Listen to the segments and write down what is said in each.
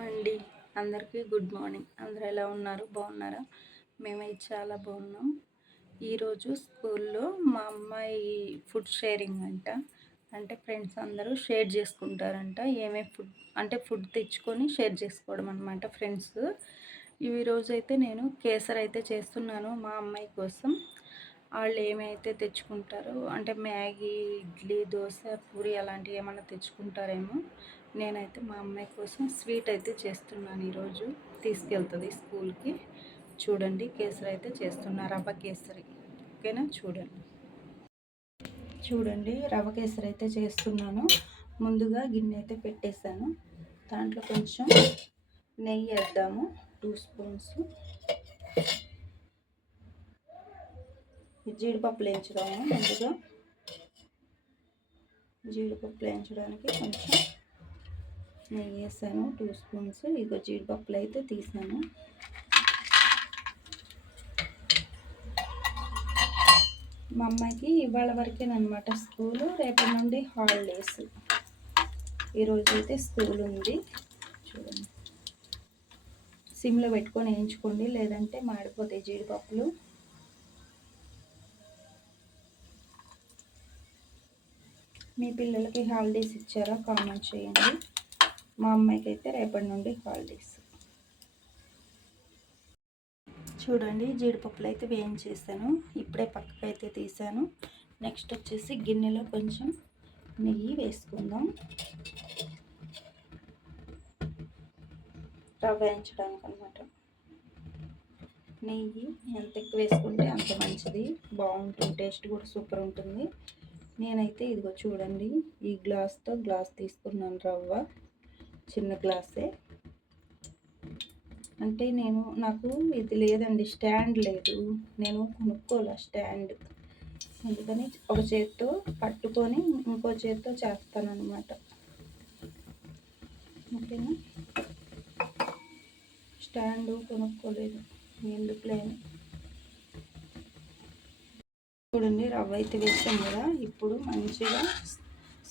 అండి అందరికీ good morning. అందరూ ఎలా ఉన్నారు? బాగున్నారా? మేమైతే చాలా బాగున్నాం. ఈరోజు స్కూల్లో మా అమ్మాయి ఫుడ్ షేరింగ్ అంట. అంటే ఫ్రెండ్స్ అందరూ షేర్ చేసుకుంటారంట. ఏమేమి ఫుడ్ తెచ్చుకొని షేర్ చేసుకోవడం అనమాట ఫ్రెండ్స్. ఈరోజైతే నేను కేసరి అయితే చేస్తున్నాను మా అమ్మాయి కోసం. వాళ్ళు ఏమైతే తెచ్చుకుంటారో అంటే మ్యాగీ, ఇడ్లీ, దోశ, పూరి అలాంటివి ఏమైనా తెచ్చుకుంటారేమో. నేనైతే మా అమ్మాయి కోసం స్వీట్ అయితే చేస్తున్నాను. ఈరోజు తీసుకెళ్తుంది స్కూల్కి. చూడండి, కేసరి అయితే చేస్తున్నా, రవ్వ కేసరి. ఓకేనా? చూడండి రవ్వ కేసరి అయితే చేస్తున్నాను. ముందుగా గిన్నె అయితే పెట్టేశాను. దాంట్లో కొంచెం నెయ్యి వేద్దాము, 2 స్పూన్స్. జీడిపప్పులు వేయించుదాము. ముందుగా జీడిపప్పులు వేయించడానికి కొంచెం నెయ్యి వేసాను, 2 స్పూన్స్. ఇదిగో జీడిపప్పులు అయితే తీసాను. మా అమ్మాయికి ఇవాళ వరకేనమాట స్కూలు, రేపటి నుండి హాలిడేస్. ఈరోజు అయితే స్కూల్ ఉంది. చూడండి, సిమ్లో పెట్టుకొని వేయించుకోండి, లేదంటే మాడిపోతాయి జీడిపప్పులు. మీ పిల్లలకి హాలిడేస్ ఇచ్చారా? కామెంట్ చేయండి. మా అమ్మాయికి అయితే రేపటి నుండి హాలిడేస్. చూడండి, జీడిపప్పులు అయితే వేయించేసాను. ఇప్పుడే పక్కకు అయితే తీసాను. నెక్స్ట్ వచ్చేసి గిన్నెలో కొంచెం నెయ్యి వేసుకుందాం, రవ్వ వేయించడానికి అనమాట. నెయ్యి ఎంత ఎక్కువ వేసుకుంటే అంత మంచిది, బాగుంటుంది, టేస్ట్ కూడా సూపర్ ఉంటుంది. నేనైతే ఇదిగో చూడండి, ఈ గ్లాస్తో గ్లాస్ తీసుకున్నాను రవ్వ, చిన్న గ్లాసే. అంటే నాకు ఇది లేదండి, స్టాండ్ లేదు, నేను కొనుక్కోలే స్టాండ్. అందుకని ఒక చేత్తో పట్టుకొని ఇంకో చేత్తో చేస్తానన్నమాట. ఓకేనా? స్టాండ్ కొనుక్కోలేదు, ఎందుకులే. చూడండి, రవ్వ అయితే వేసాం కదా. ఇప్పుడు మంచిగా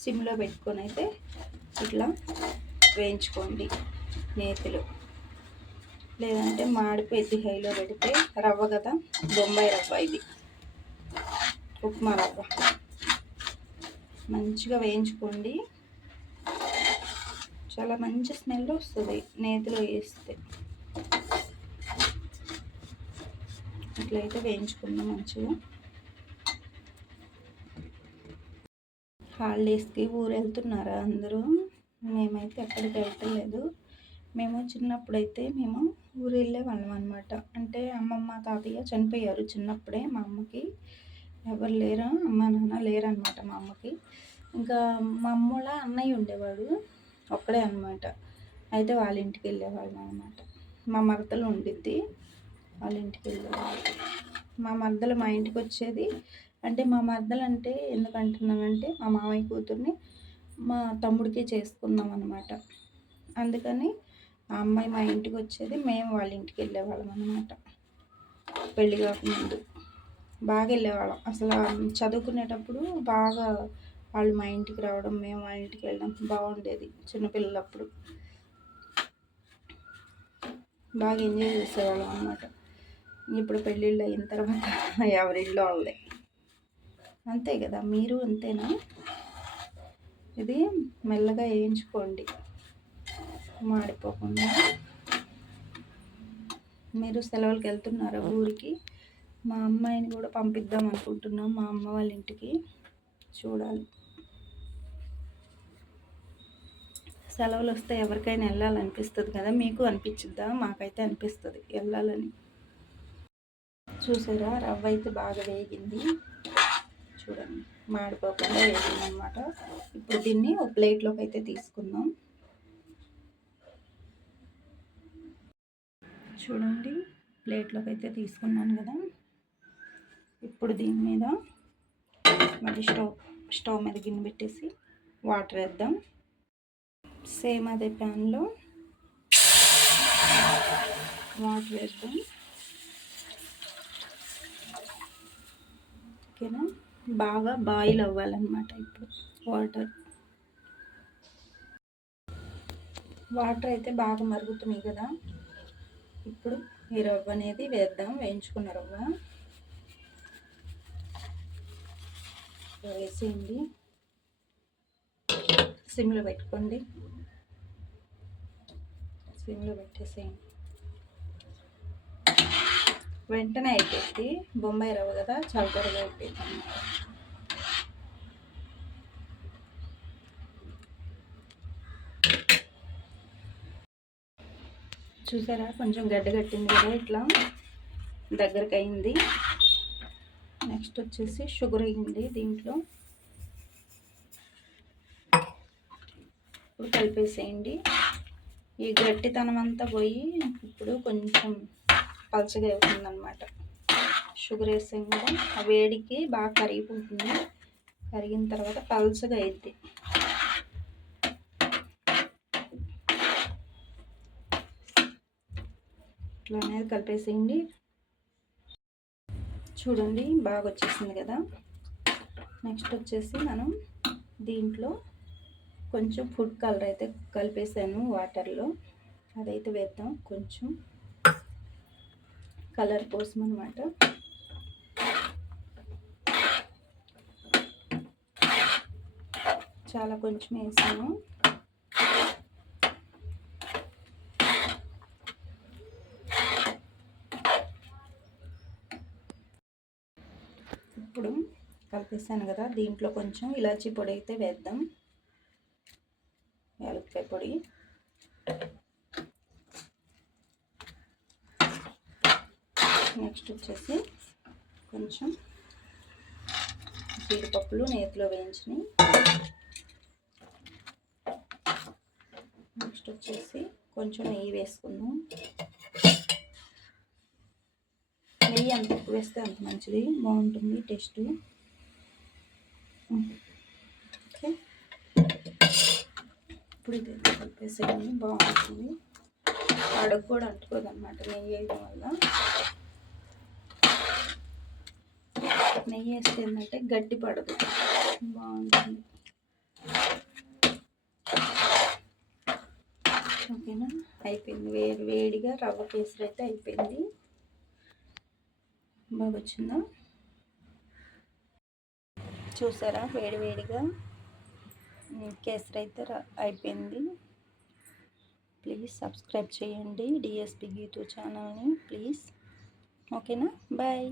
సిమ్లో పెట్టుకొని అయితే ఇట్లా వేయించుకోండి నేతిలో, లేదంటే మాడిపోయి హైలో పెడితే. రవ్వ కదా, బొంబాయి రవ్వ, ఇది ఉప్మా రవ్వ. మంచిగా వేయించుకోండి, చాలా మంచి స్మెల్ వస్తుంది నేతిలో వేస్తే. ఇట్లయితే వేయించుకుందాం మంచిగా. హాలిడేస్కి ఊరు వెళ్తున్నారా అందరూ? మేమైతే ఎక్కడికి వెళ్ళలేదు. మేము చిన్నప్పుడైతే ఊరు వెళ్ళే వాళ్ళం అనమాట. అంటే అమ్మమ్మ తాతయ్య చనిపోయారు చిన్నప్పుడే. మా అమ్మకి ఎవరు లేరా, అమ్మ నాన్న లేరనమాట మా అమ్మకి. ఇంకా మా అమ్మోళ్ళ అన్నయ్య ఉండేవాడు, ఒక్కడే అనమాట. అయితే వాళ్ళ ఇంటికి వెళ్ళేవాళ్ళం అనమాట. మా మరదలు ఉండిద్ది, వాళ్ళ ఇంటికి వెళ్ళేవాళ్ళు. మా మరదలు మా ఇంటికి వచ్చేది. అంటే మా మరదలు అంటే ఎందుకు అంటున్నానంటే, మా మామయ్య కూతుర్ని మా తమ్ముడికి చేసుకున్నాం అనమాట. అందుకని ఆ అమ్మాయి మా ఇంటికి వచ్చేది, మేము వాళ్ళ ఇంటికి వెళ్ళేవాళ్ళం అనమాట. పెళ్ళి కాకముందు బాగా వెళ్ళేవాళ్ళం. అసలు చదువుకునేటప్పుడు బాగా వాళ్ళు మా ఇంటికి రావడం, మేము వాళ్ళ ఇంటికి వెళ్ళడం బాగుండేది. చిన్నపిల్లలప్పుడు బాగా ఎంజాయ్ చేసేవాళ్ళం అనమాట. ఇప్పుడు పెళ్ళిళ్ళు అయిన తర్వాత ఎవరిళ్ళు వాళ్ళే, అంతే కదా? మీరు అంతేనా? ఇది మెల్లగా వేయించుకోండి, మాడిపోకుండా. మీరు సెలవులకి వెళ్తున్నారా ఊరికి? మా అమ్మాయిని కూడా పంపిద్దాం అనుకుంటున్నాం మా అమ్మ వాళ్ళ ఇంటికి. చూడాలి, సెలవులు వస్తే ఎవరికైనా వెళ్ళాలనిపిస్తుంది కదా. మీకు అనిపించిద్దా? మాకైతే అనిపిస్తుంది వెళ్ళాలని. చూసారా, రవ్వ అయితే బాగా వేగింది. చూడండి, మాడిపోకుండా వేగింది అనమాట. ఇప్పుడు దీన్ని ఒక ప్లేట్లోకి అయితే తీసుకుందాం. చూడండి, ప్లేట్లోకి అయితే తీసుకున్నాను కదా. ఇప్పుడు దీని మీద మళ్ళీ స్టవ్ మీద గిన్నె పెట్టేసి వాటర్ వేద్దాం. సేమ్ అదే ప్యాన్లో వాటర్ వేద్దాం. ఓకేనా? బాగా బాయిల్ అవ్వాలన్నమాట ఇప్పుడు వాటర్. వాటర్ అయితే బాగా మరుగుతున్నాయి కదా. ఇప్పుడు ఈ రవ్వ అనేది వేద్దాం. వేయించుకున్న రవ్వ వేసేయండి. సిమ్లో పెట్టుకోండి. సిమ్లో పెట్టేసేయండి. వెంటనే అయిపోయింది. బొంబాయి రవ్వ కదా, చాలా త్వరగా అయిపోయింది అన్నమాట. చూసారా, కొంచెం గడ్డ కట్టింది కదా, ఇట్లా దగ్గరకు అయింది. నెక్స్ట్ వచ్చేసి షుగర్ అయింది దీంట్లో. ఇప్పుడు కలిపేసేయండి. ఈ గట్టితనం అంతా పోయి ఇప్పుడు కొంచెం పలచగా అవుతుందన్నమాట. షుగర్ వేసాం కదా, ఆ వేడికి బాగా కరిగిపోతుంది. కరిగిన తర్వాత పలచగా అయింది. ఇట్లా అనేది కలిపేసేయండి. చూడండి బాగా వచ్చేసింది కదా. నెక్స్ట్ వచ్చేసి మనం దీంట్లో కొంచెం ఫుడ్ కలర్ అయితే కలిపేసాను వాటర్లో, అదైతే వేద్దాం. కొంచెం కలర్ కోసం అనమాట. చాలా కొంచెం వేసాను. ఇప్పుడు కలిపేసాను కదా, దీంట్లో కొంచెం ఇలాచీ పొడి అయితే వేద్దాం. యాలక్కాయ పొడి, నెక్స్ట్ వచ్చేసి కొంచెం జీడిపప్పులు నేతిలో వేయించినవి, నెక్స్ట్ వచ్చేసి కొంచెం నెయ్యి వేసుకుందాం. నెయ్యి అంత ఎక్కువ వేస్తే అంత మంచిది, బాగుంటుంది టేస్ట్. ఓకే, ఇప్పుడు ఇది కలిపేసేయండి. బాగుంటుంది, అడుగు కూడా అంటుకోదు అనమాట నెయ్యి వేయడం వల్ల. నెయ్యి వేస్తే ఏంటంటే గట్టి పడదు, బాగుంటుంది. ఓకేనా, అయిపోయింది. వేడి వేడిగా రవ్వ కేసరి అయితే అయిపోయింది. బాగా వచ్చిందా, చూసారా? వేడి వేడిగా కేసరి అయితే అయిపోయింది. ప్లీజ్ సబ్స్క్రైబ్ చేయండి డిఎస్పి గీతు ఛానల్ని ప్లీజ్. ఓకేనా, బాయ్.